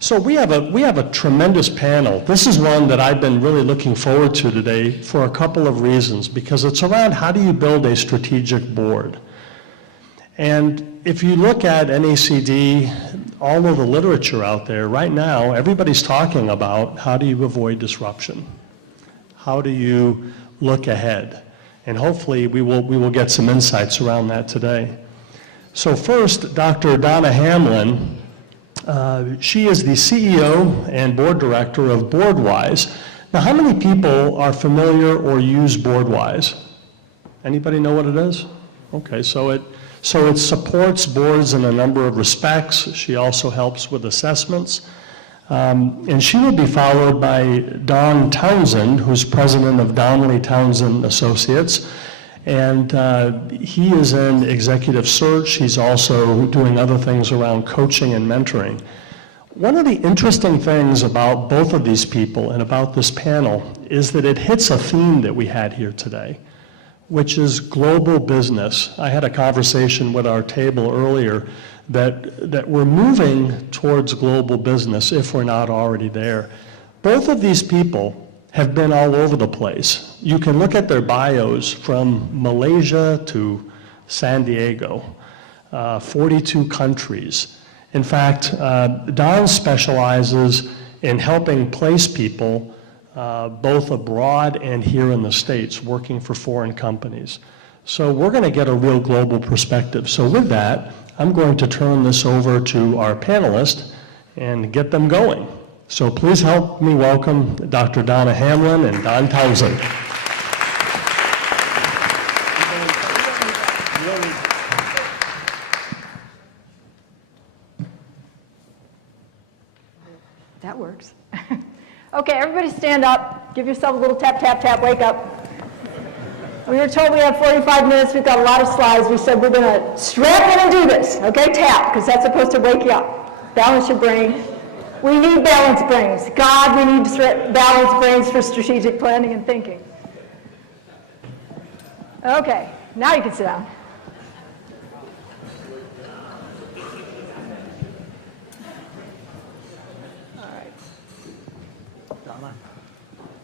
So we have a tremendous panel. This is one that I've been really looking forward to today for a couple of reasons, because it's around how do you build a strategic board. And if you look at NACD, all of the literature out there, right now, everybody's talking about how do you avoid disruption? How do you look ahead? And hopefully we will get some insights around that today. So first, Dr. Donna Hamlin, she is the CEO and board director of BoardWise. Now, how many people are familiar or use BoardWise? Anybody know what it is? Okay, so it supports boards in a number of respects. She also helps with assessments. And she will be followed by Don Townsend, who's president of Donnelly Townsend Associates. And he is in executive search. He's also doing other things around coaching and mentoring. One of the interesting things about both of these people and about this panel is that it hits a theme that we had here today, which is global business. I had a conversation with our table earlier that we're moving towards global business if we're not already there. Both of these people have been all over the place. You can look at their bios from Malaysia to San Diego, 42 countries. In fact, Don specializes in helping place people both abroad and here in the States, working for foreign companies. So we're going to get a real global perspective. So with that, I'm going to turn this over to our panelists and get them going. So please help me welcome Dr. Donna Hamlin and Don Townsend. That works. Okay, everybody stand up. Give yourself a little tap, tap, tap, wake up. We were told we have 45 minutes. We've got a lot of slides. We said we're going to strap in and do this. Okay, tap, because that's supposed to wake you up. Balance your brain. We need balanced brains. God, we need balanced brains for strategic planning and thinking. Okay, now you can sit down. All right. Donna,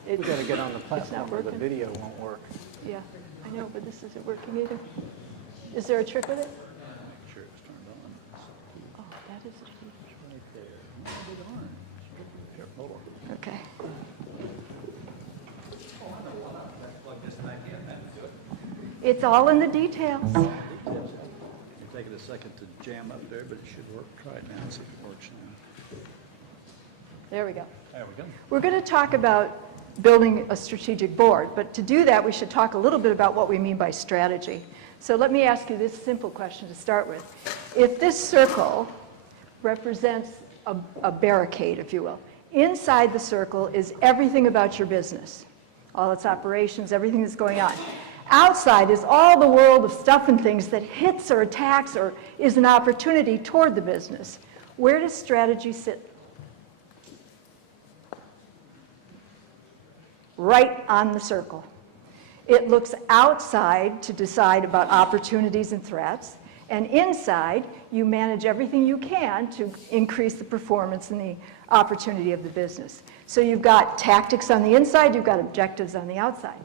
we got to get on the platform or the video won't work. Yeah, I know, but this isn't working either. Is there a trick with it? Sure, it's turned on. Oh, that is a trick. Right there. Oh, good orange. Here, hold on. Okay. It's all in the details. It'll take it a second to jam up there, but it should work. Try it now and see if it works now. There we go. There we go. We're going to talk about building a strategic board, but to do that, we should talk a little bit about what we mean by strategy. So let me ask you this simple question to start with. If this circle represents a barricade, if you will, inside the circle is everything about your business, all its operations, everything that's going on. Outside is all the world of stuff and things that hits or attacks or is an opportunity toward the business. Where does strategy sit? Right on the circle. It looks outside to decide about opportunities and threats, and inside you manage everything you can to increase the performance and the opportunity of the business. So you've got tactics on the inside, you've got objectives on the outside.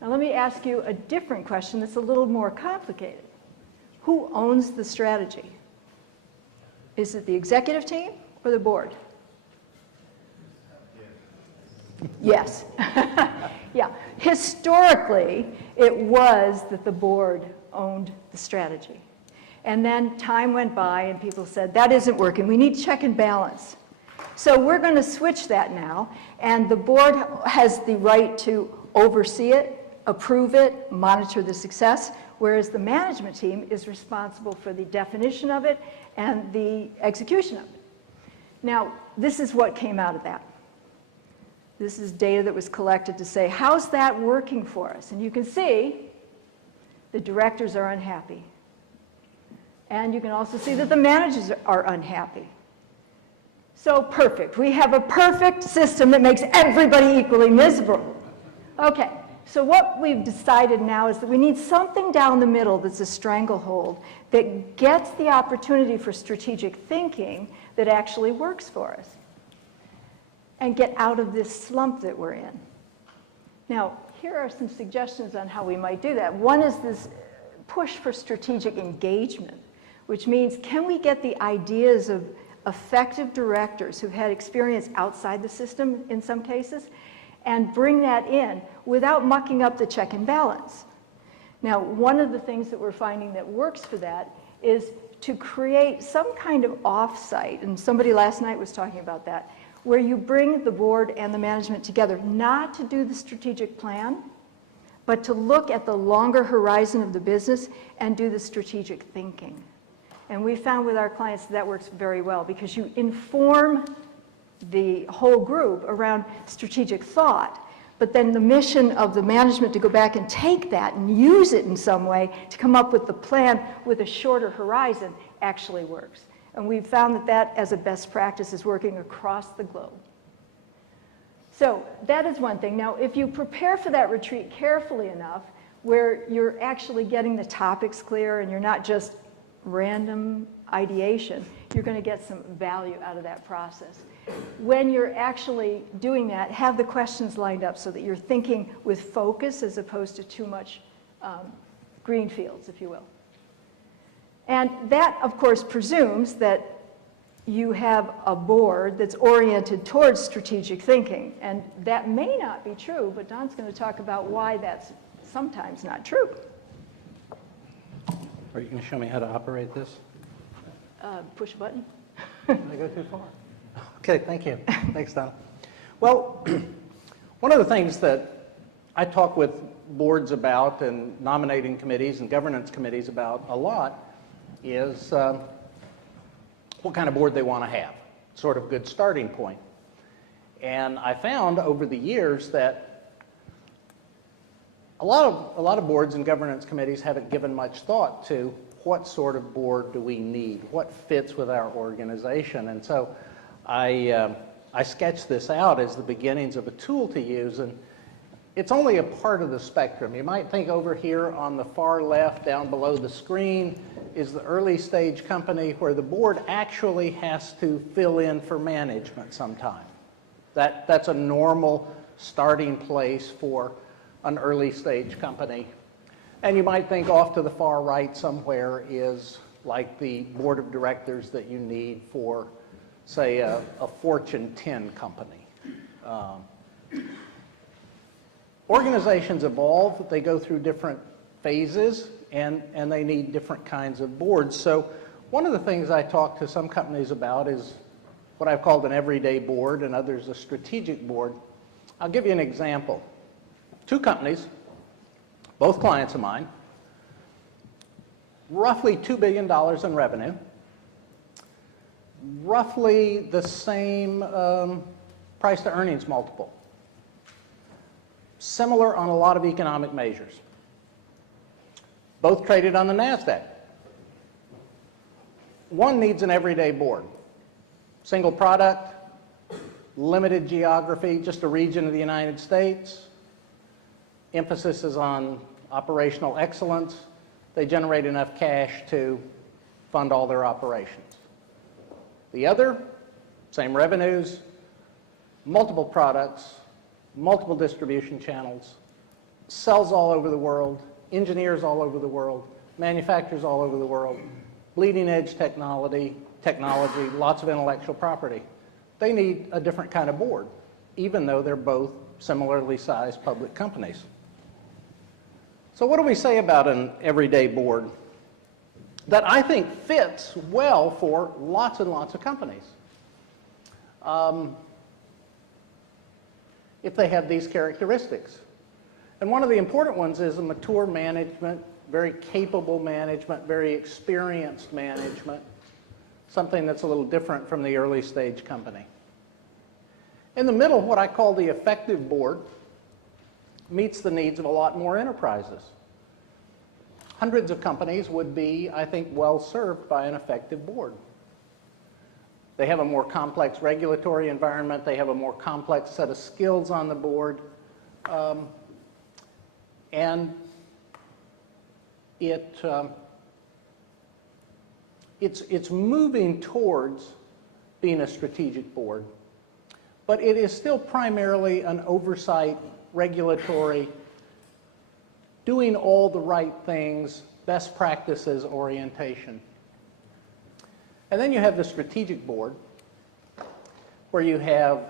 Now let me ask you a different question that's a little more complicated. Who owns the strategy? Is it the executive team or the board? Yes. Yeah. Historically, it was that the board owned the strategy. And then time went by and people said, that isn't working. We need check and balance. So we're going to switch that now. And the board has the right to oversee it, approve it, monitor the success, whereas the management team is responsible for the definition of it and the execution of it. Now, this is what came out of that. This is data that was collected to say, how's that working for us? And you can see the directors are unhappy. And you can also see that the managers are unhappy. So perfect. We have a perfect system that makes everybody equally miserable. Okay, So what we've decided now is that we need something down the middle that's a stranglehold that gets the opportunity for strategic thinking that actually works for us and get out of this slump that we're in. Now, here are some suggestions on how we might do that. One is this push for strategic engagement, which means can we get the ideas of effective directors who've had experience outside the system in some cases and bring that in without mucking up the check and balance. Now, one of the things that we're finding that works for that is to create some kind of offsite, and somebody last night was talking about that, where you bring the board and the management together, not to do the strategic plan, but to look at the longer horizon of the business and do the strategic thinking. And we found with our clients that works very well because you inform the whole group around strategic thought, but then the mission of the management to go back and take that and use it in some way to come up with the plan with a shorter horizon actually works. And we've found that that as a best practice is working across the globe. So that is one thing. Now, if you prepare for that retreat carefully enough, where you're actually getting the topics clear and you're not just random ideation, you're going to get some value out of that process. When you're actually doing that, have the questions lined up so that you're thinking with focus as opposed to too much green fields, if you will. And that, of course, presumes that you have a board that's oriented towards strategic thinking. And that may not be true, but Don's going to talk about why that's sometimes not true. Are you going to show me how to operate this? Push a button. Did I go too far? Okay, thank you. Thanks, Donna. Well, one of the things that I talk with boards about and nominating committees and governance committees about a lot is what kind of board they want to have, sort of good starting point. And I found over the years that a lot of boards and governance committees haven't given much thought to what sort of board do we need, what fits with our organization. And so I sketched this out as the beginnings of a tool to use, and it's only a part of the spectrum. You might think over here on the far left, down below the screen, is the early stage company where the board actually has to fill in for management sometime. That's a normal starting place for an early stage company. And you might think off to the far right somewhere is like the board of directors that you need for, say, a Fortune 10 company. Organizations evolve, they go through different phases, and they need different kinds of boards. So one of the things I talk to some companies about is what I've called an everyday board and others a strategic board. I'll give you an example. Two companies, both clients of mine, roughly $2 billion in revenue, roughly the same price to earnings multiple, similar on a lot of economic measures. Both traded on the NASDAQ. One needs an everyday board. Single product, limited geography, just a region of the United States. Emphasis is on operational excellence. They generate enough cash to fund all their operations. The other, same revenues, multiple products, multiple distribution channels, sells all over the world, engineers all over the world, manufacturers all over the world, bleeding edge technology, lots of intellectual property. They need a different kind of board, even though they're both similarly sized public companies. So what do we say about an everyday board that I think fits well for lots and lots of companies? If they have these characteristics. And one of the important ones is a mature management, very capable management, very experienced management, something that's a little different from the early stage company. In the middle, what I call the effective board meets the needs of a lot more enterprises. Hundreds of companies would be, I think, well served by an effective board. They have a more complex regulatory environment. They have a more complex set of skills on the board. And it's moving towards being a strategic board, but it is still primarily an oversight, regulatory, doing all the right things, best practices orientation. And then you have the strategic board, where you have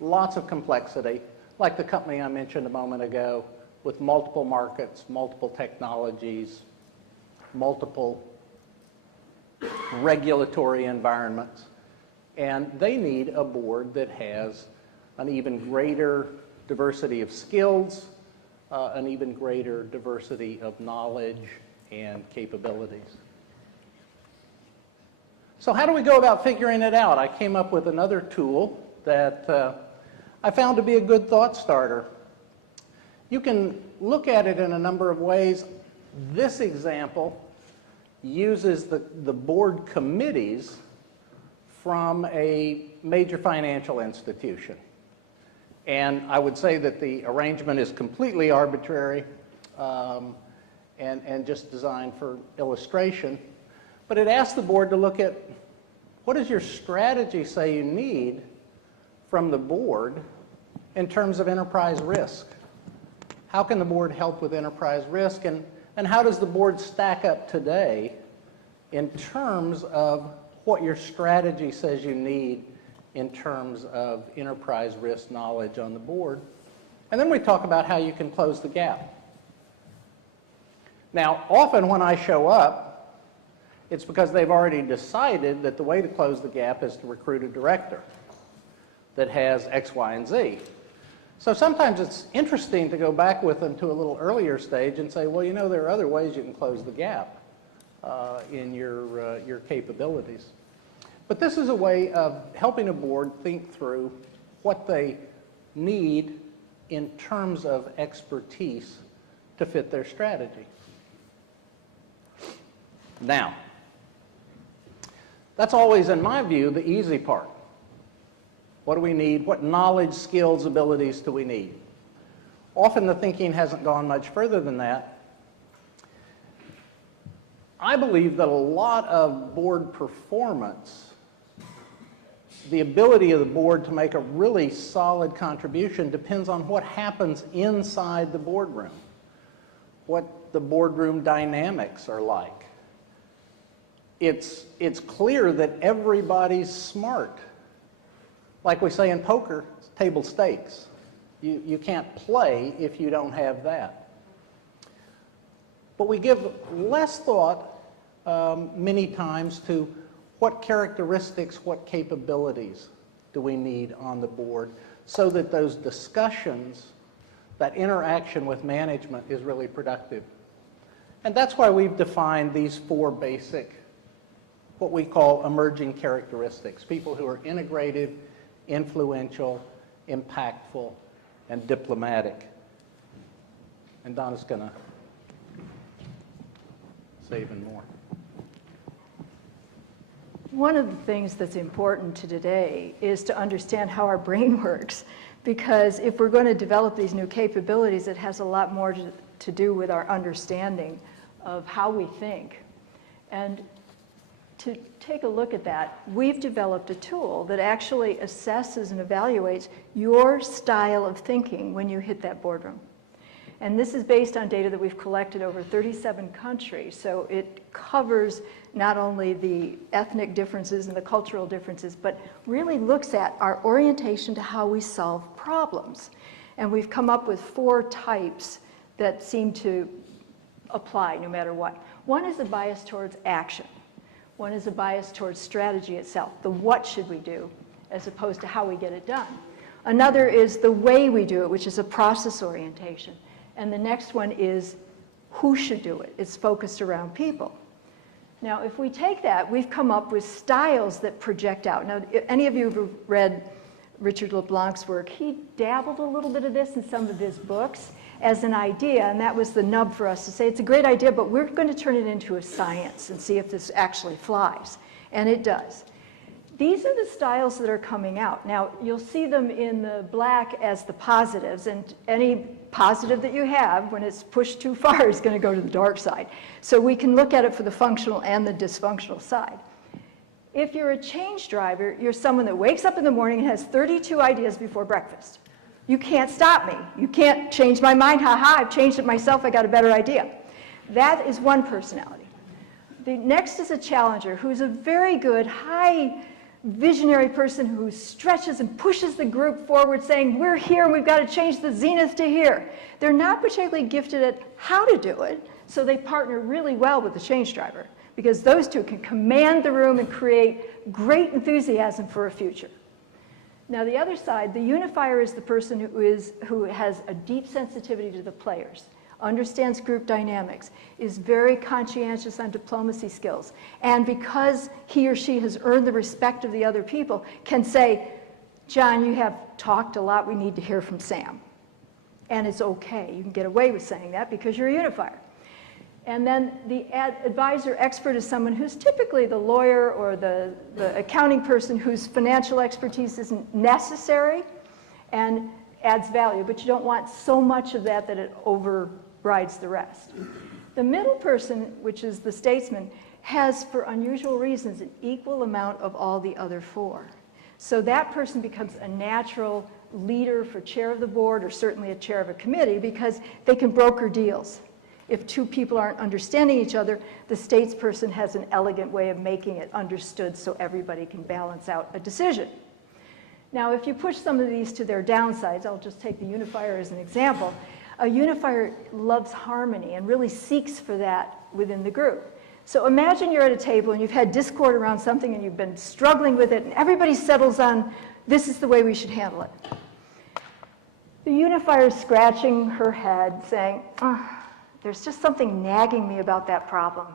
lots of complexity, like the company I mentioned a moment ago, with multiple markets, multiple technologies, multiple regulatory environments. And they need a board that has an even greater diversity of skills, an even greater diversity of knowledge and capabilities. So how do we go about figuring it out? I came up with another tool that I found to be a good thought starter. You can look at it in a number of ways. This example uses the board committees from a major financial institution. And I would say that the arrangement is completely arbitrary and just designed for illustration. But it asks the board to look at, what does your strategy say you need from the board in terms of enterprise risk? How can the board help with enterprise risk? And how does the board stack up today in terms of what your strategy says you need in terms of enterprise risk knowledge on the board? And then we talk about how you can close the gap. Now, often when I show up, it's because they've already decided that the way to close the gap is to recruit a director that has X, Y, and Z. So sometimes it's interesting to go back with them to a little earlier stage and say, well, you know, there are other ways you can close the gap in your capabilities. But this is a way of helping a board think through what they need in terms of expertise to fit their strategy. Now, that's always, in my view, the easy part. What do we need? What knowledge, skills, abilities do we need? Often the thinking hasn't gone much further than that. I believe that a lot of board performance, the ability of the board to make a really solid contribution, depends on what happens inside the boardroom, what the boardroom dynamics are like. It's clear that everybody's smart. Like we say in poker, it's table stakes. You can't play if you don't have that. But we give less thought many times to what characteristics, what capabilities do we need on the board so that those discussions, that interaction with management is really productive. And that's why we've defined these four basic, what we call emerging characteristics, people who are integrated, influential, impactful, and diplomatic. And Donna's going to say even more. One of the things that's important to today is to understand how our brain works, because if we're going to develop these new capabilities, it has a lot more to do with our understanding of how we think. And to take a look at that, we've developed a tool that actually assesses and evaluates your style of thinking when you hit that boardroom. And this is based on data that we've collected over 37 countries, so it covers not only the ethnic differences and the cultural differences, but really looks at our orientation to how we solve problems. And we've come up with 4 types that seem to apply no matter what. One is a bias towards action. One is a bias towards strategy itself, the what should we do, as opposed to how we get it done. Another is the way we do it, which is a process orientation. And the next one is who should do it. It's focused around people. Now, if we take that, we've come up with styles that project out. Now, if any of you who've read Richard LeBlanc's work, he dabbled a little bit of this in some of his books as an idea, and that was the nub for us to say, it's a great idea, but we're going to turn it into a science and see if this actually flies. And it does. These are the styles that are coming out. Now, you'll see them in the black as the positives, and any positive that you have, when it's pushed too far, is going to go to the dark side. So we can look at it for the functional and the dysfunctional side. If you're a change driver, you're someone that wakes up in the morning and has 32 ideas before breakfast. You can't stop me. You can't change my mind. Ha-ha, I've changed it myself. I got a better idea. That is one personality. The next is a challenger who's a very good, high visionary person who stretches and pushes the group forward saying, we're here and we've got to change the zenith to here. They're not particularly gifted at how to do it, so they partner really well with the change driver because those two can command the room and create great enthusiasm for a future. Now the other side, the unifier, is the person who has a deep sensitivity to the players, understands group dynamics, is very conscientious on diplomacy skills, and because he or she has earned the respect of the other people, can say, John, you have talked a lot, we need to hear from Sam. And it's okay, you can get away with saying that because you're a unifier. And then the advisor expert is someone who's typically the lawyer or the accounting person whose financial expertise isn't necessary and adds value, but you don't want so much of that that it overrides the rest. The middle person, which is the statesman, has, for unusual reasons, an equal amount of all the other four. So that person becomes a natural leader for chair of the board or certainly a chair of a committee because they can broker deals. If two people aren't understanding each other, the statesperson has an elegant way of making it understood so everybody can balance out a decision. Now, if you push some of these to their downsides, I'll just take the unifier as an example. A unifier loves harmony and really seeks for that within the group. So imagine you're at a table and you've had discord around something and you've been struggling with it and everybody settles on, this is the way we should handle it. The unifier is scratching her head saying, there's just something nagging me about that problem.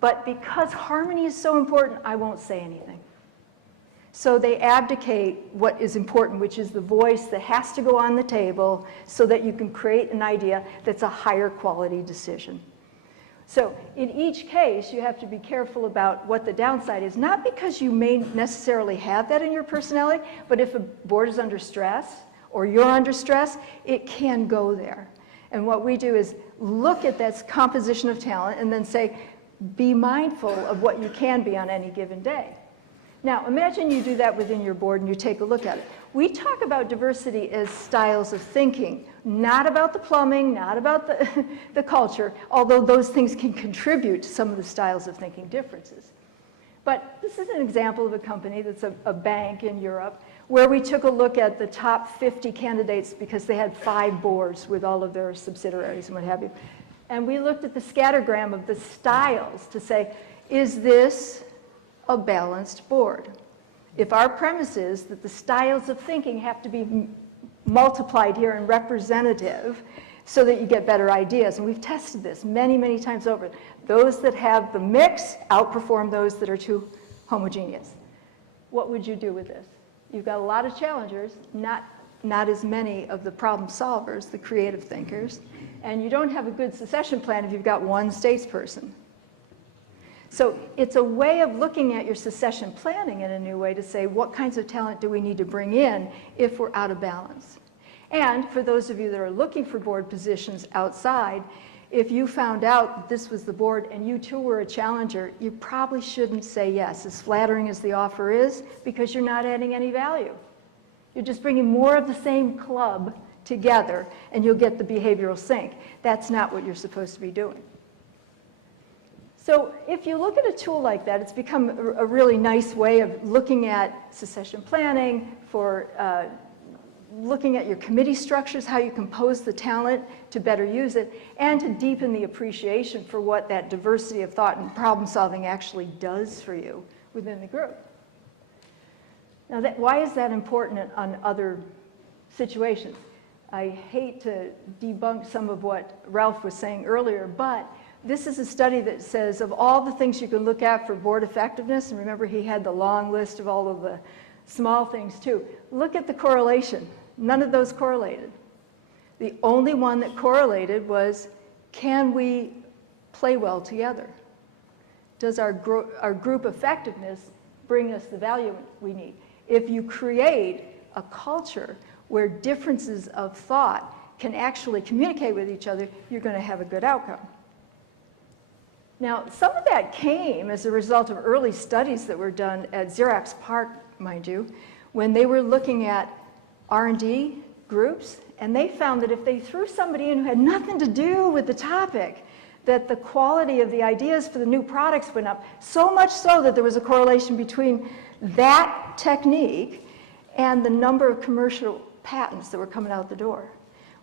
But because harmony is so important, I won't say anything. So they abdicate what is important, which is the voice that has to go on the table so that you can create an idea that's a higher quality decision. So in each case, you have to be careful about what the downside is, not because you may necessarily have that in your personality, but if a board is under stress or you're under stress, it can go there. And what we do is look at that composition of talent and then say, be mindful of what you can be on any given day. Now, imagine you do that within your board and you take a look at it. We talk about diversity as styles of thinking, not about the plumbing, not about the culture, although those things can contribute to some of the styles of thinking differences. But this is an example of a company that's a bank in Europe where we took a look at the top 50 candidates because they had 5 boards with all of their subsidiaries and what have you. And we looked at the scattergram of the styles to say, is this a balanced board? If our premise is that the styles of thinking have to be multiplied here and representative so that you get better ideas, and we've tested this many, many times over, those that have the mix outperform those that are too homogeneous. What would you do with this? You've got a lot of challengers, not as many of the problem solvers, the creative thinkers, and you don't have a good succession plan if you've got one statesperson. So it's a way of looking at your succession planning in a new way to say, what kinds of talent do we need to bring in if we're out of balance? And for those of you that are looking for board positions outside, if you found out that this was the board and you too were a challenger, you probably shouldn't say yes, as flattering as the offer is, because you're not adding any value. You're just bringing more of the same club together and you'll get the behavioral sync. That's not what you're supposed to be doing. So if you look at a tool like that, it's become a really nice way of looking at succession planning, for looking at your committee structures, how you compose the talent to better use it, and to deepen the appreciation for what that diversity of thought and problem solving actually does for you within the group. Now, why is that important on other situations? I hate to debunk some of what Ralph was saying earlier, but this is a study that says of all the things you can look at for board effectiveness, and remember he had the long list of all of the small things too, look at the correlation. None of those correlated. The only one that correlated was, can we play well together? Does our group effectiveness bring us the value we need. If you create a culture where differences of thought can actually communicate with each other, you're going to have a good outcome. Now, some of that came as a result of early studies that were done at Xerox PARC, mind you, when they were looking at R&D groups, and they found that if they threw somebody in who had nothing to do with the topic, that the quality of the ideas for the new products went up, so much so that there was a correlation between that technique and the number of commercial patents that were coming out the door,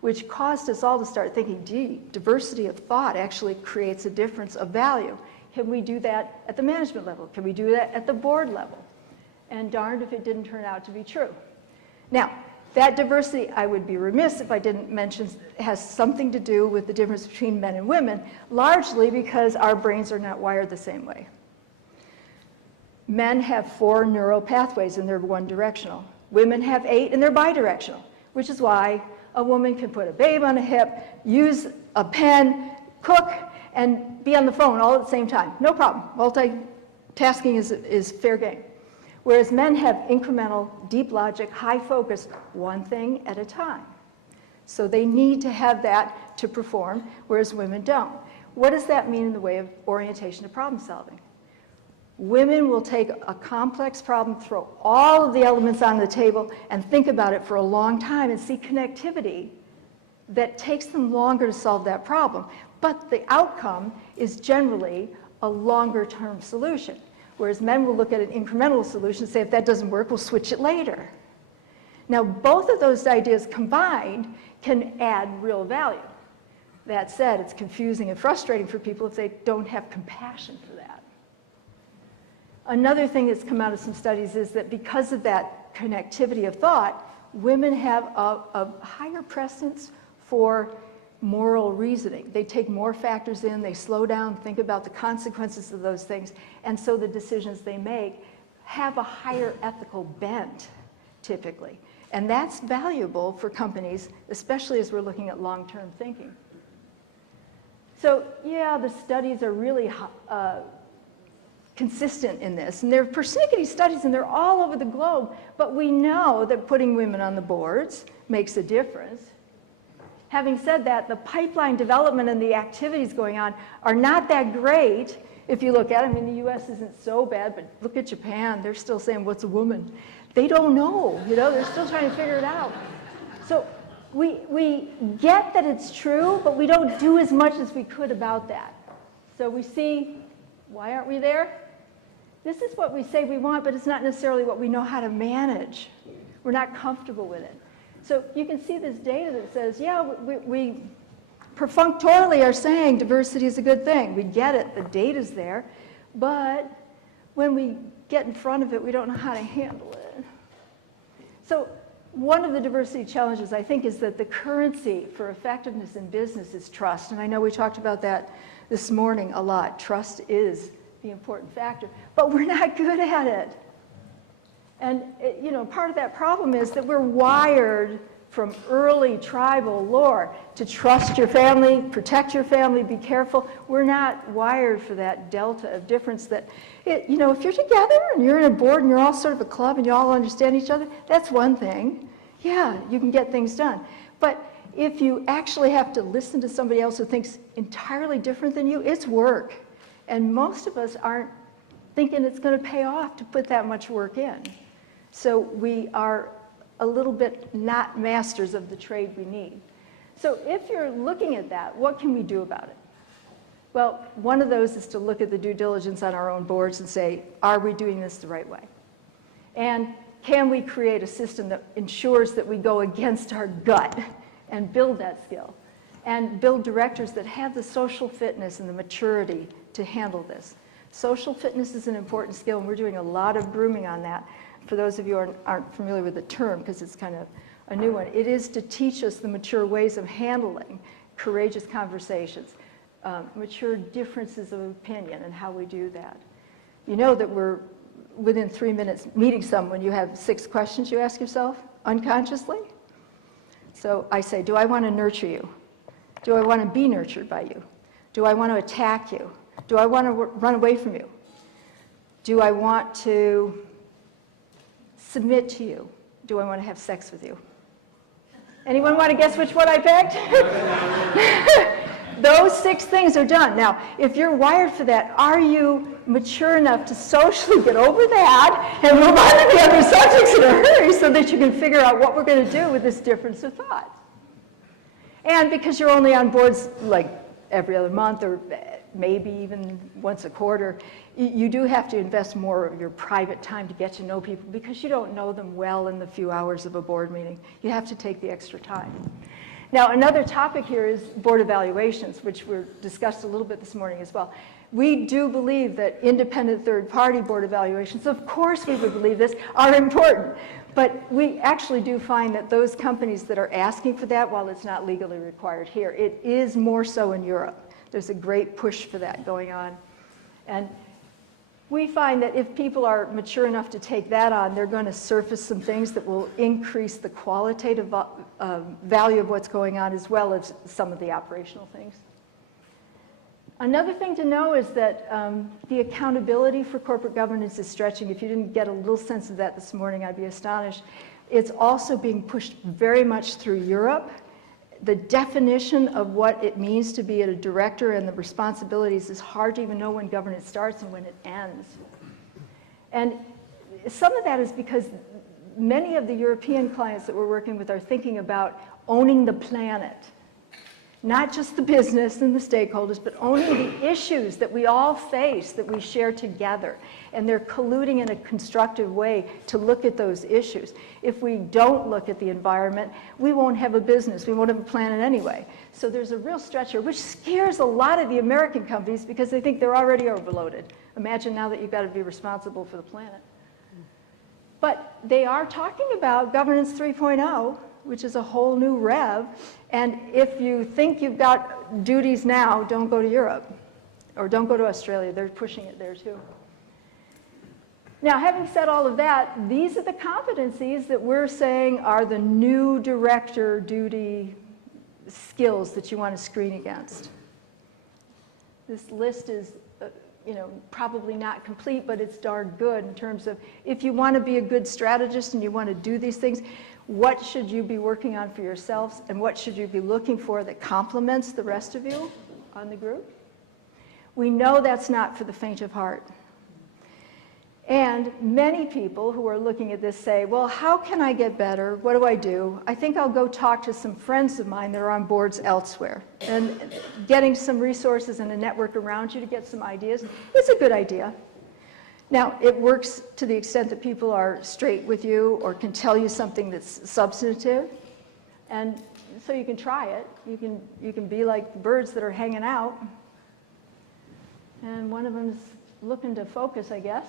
which caused us all to start thinking, gee, diversity of thought actually creates a difference of value. Can we do that at the management level? Can we do that at the board level? And darned if it didn't turn out to be true. Now, that diversity, I would be remiss if I didn't mention, has something to do with the difference between men and women, largely because our brains are not wired the same way. Men have 4 neural pathways and they're one-directional. Women have 8 and they're bidirectional, which is why a woman can put a babe on a hip, use a pen, cook, and be on the phone all at the same time. No problem. Multitasking is fair game. Whereas men have incremental, deep logic, high focus, one thing at a time. So they need to have that to perform, whereas women don't. What does that mean in the way of orientation to problem solving? Women will take a complex problem, throw all of the elements on the table, and think about it for a long time and see connectivity that takes them longer to solve that problem. But the outcome is generally a longer-term solution. Whereas men will look at an incremental solution and say, if that doesn't work, we'll switch it later. Now, both of those ideas combined can add real value. That said, it's confusing and frustrating for people if they don't have compassion for that. Another thing that's come out of some studies is that because of that connectivity of thought, women have a higher precedence for moral reasoning. They take more factors in, they slow down, think about the consequences of those things, and so the decisions they make have a higher ethical bent, typically. And that's valuable for companies, especially as we're looking at long-term thinking. So, yeah, the studies are really consistent in this, and they're persnickety studies, and they're all over the globe, but we know that putting women on the boards makes a difference. Having said that, the pipeline development and the activities going on are not that great if you look at it. I mean, the US isn't so bad, but look at Japan. They're still saying, what's a woman? They don't know, they're still trying to figure it out. So we get that it's true, but we don't do as much as we could about that. So we see, why aren't we there? This is what we say we want, but it's not necessarily what we know how to manage. We're not comfortable with it. So you can see this data that says, yeah, we perfunctorily are saying diversity is a good thing. We get it, the data's there, but when we get in front of it, we don't know how to handle it. So one of the diversity challenges, I think, is that the currency for effectiveness in business is trust. And I know we talked about that this morning a lot. Trust is the important factor, but we're not good at it. And part of that problem is that we're wired from early tribal lore to trust your family, protect your family, be careful. We're not wired for that delta of difference that, if you're together and you're in a board and you're all sort of a club and you all understand each other, that's one thing. Yeah, you can get things done. But if you actually have to listen to somebody else who thinks entirely different than you, it's work. And most of us aren't thinking it's going to pay off to put that much work in. So we are a little bit not masters of the trade we need. So if you're looking at that, what can we do about it? Well, one of those is to look at the due diligence on our own boards and say, are we doing this the right way? And can we create a system that ensures that we go against our gut and build that skill? And build directors that have the social fitness and the maturity to handle this. Social fitness is an important skill, and we're doing a lot of grooming on that. For those of you who aren't familiar with the term, because it's kind of a new one, it is to teach us the mature ways of handling courageous conversations, mature differences of opinion, and how we do that. You know that we're within 3 minutes meeting someone, you have 6 questions you ask yourself unconsciously. So I say, do I want to nurture you? Do I want to be nurtured by you? Do I want to attack you? Do I want to run away from you? Do I want to submit to you? Do I want to have sex with you? Anyone want to guess which one I picked? Those 6 things are done. Now, if you're wired for that, are you mature enough to socially get over that and move on to the other subjects in a hurry so that you can figure out what we're going to do with this difference of thought? And because you're only on boards like every other month or maybe even once a quarter, you do have to invest more of your private time to get to know people because you don't know them well in the few hours of a board meeting. You have to take the extra time. Now, another topic here is board evaluations, which were discussed a little bit this morning as well. We do believe that independent third-party board evaluations, of course we would believe this, are important. But we actually do find that those companies that are asking for that, while it's not legally required here, it is more so in Europe. There's a great push for that going on. And we find that if people are mature enough to take that on, they're going to surface some things that will increase the qualitative value of what's going on as well as some of the operational things. Another thing to know is that the accountability for corporate governance is stretching. If you didn't get a little sense of that this morning, I'd be astonished. It's also being pushed very much through Europe. The definition of what it means to be a director and the responsibilities is hard to even know when governance starts and when it ends. And some of that is because many of the European clients that we're working with are thinking about owning the planet. Not just the business and the stakeholders, but owning the issues that we all face, that we share together. And they're colluding in a constructive way to look at those issues. If we don't look at the environment, we won't have a business. We won't have a planet anyway. So there's a real stretch here, which scares a lot of the American companies because they think they're already overloaded. Imagine now that you've got to be responsible for the planet. But they are talking about Governance 3.0, which is a whole new rev. And if you think you've got duties now, don't go to Europe or don't go to Australia. They're pushing it there too. Now, having said all of that, these are the competencies that we're saying are the new director duty skills that you want to screen against. This list is probably not complete, but it's darn good in terms of if you want to be a good strategist and you want to do these things, what should you be working on for yourselves and what should you be looking for that complements the rest of you on the group? We know that's not for the faint of heart. And many people who are looking at this say, well, how can I get better? What do I do? I think I'll go talk to some friends of mine that are on boards elsewhere. And getting some resources and a network around you to get some ideas is a good idea. Now, it works to the extent that people are straight with you or can tell you something that's substantive. And so you can try it. You can be like the birds that are hanging out. And one of them's looking to focus, I guess.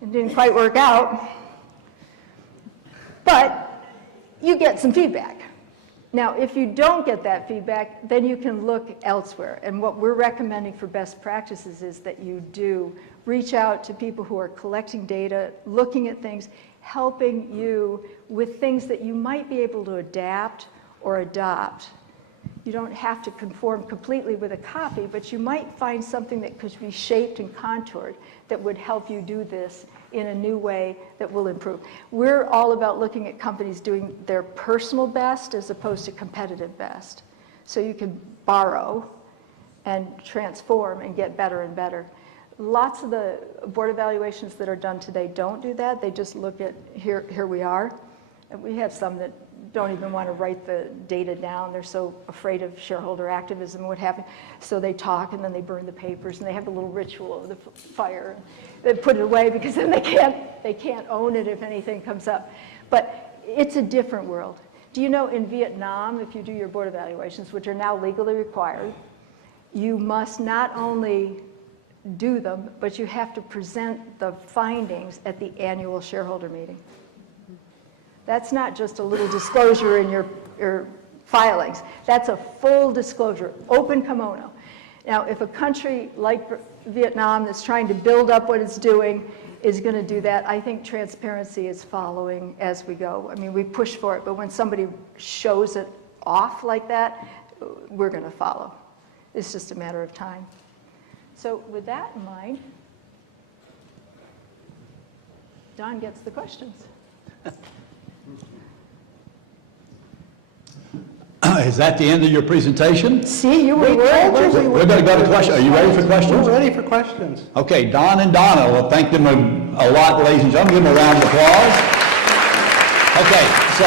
It didn't quite work out. But you get some feedback. Now, if you don't get that feedback, then you can look elsewhere. And what we're recommending for best practices is that you do reach out to people who are collecting data, looking at things, helping you with things that you might be able to adapt or adopt. You don't have to conform completely with a copy, but you might find something that could be shaped and contoured that would help you do this in a new way that will improve. We're all about looking at companies doing their personal best as opposed to competitive best. So you can borrow and transform and get better and better. Lots of the board evaluations that are done today don't do that. They just look at here we are. And we have some that don't even want to write the data down. They're so afraid of shareholder activism and what have you. So they talk and then they burn the papers and they have a little ritual of the fire. They put it away because then they can't own it if anything comes up. But it's a different world. Do you know in Vietnam, if you do your board evaluations, which are now legally required, you must not only do them, but you have to present the findings at the annual shareholder meeting. That's not just a little disclosure in your filings. That's a full disclosure, open kimono. Now, if a country like Vietnam that's trying to build up what it's doing is going to do that, I think transparency is following as we go. I mean, we push for it, but when somebody shows it off like that, we're going to follow. It's just a matter of time. So with that in mind, Don gets the questions. Is that the end of your presentation? See, you were worried. We're going to go to questions. Are you ready for questions? We're ready for questions. Okay, Don and Donna, we'll thank them a lot, ladies and gentlemen. Give them a round of applause. Okay, so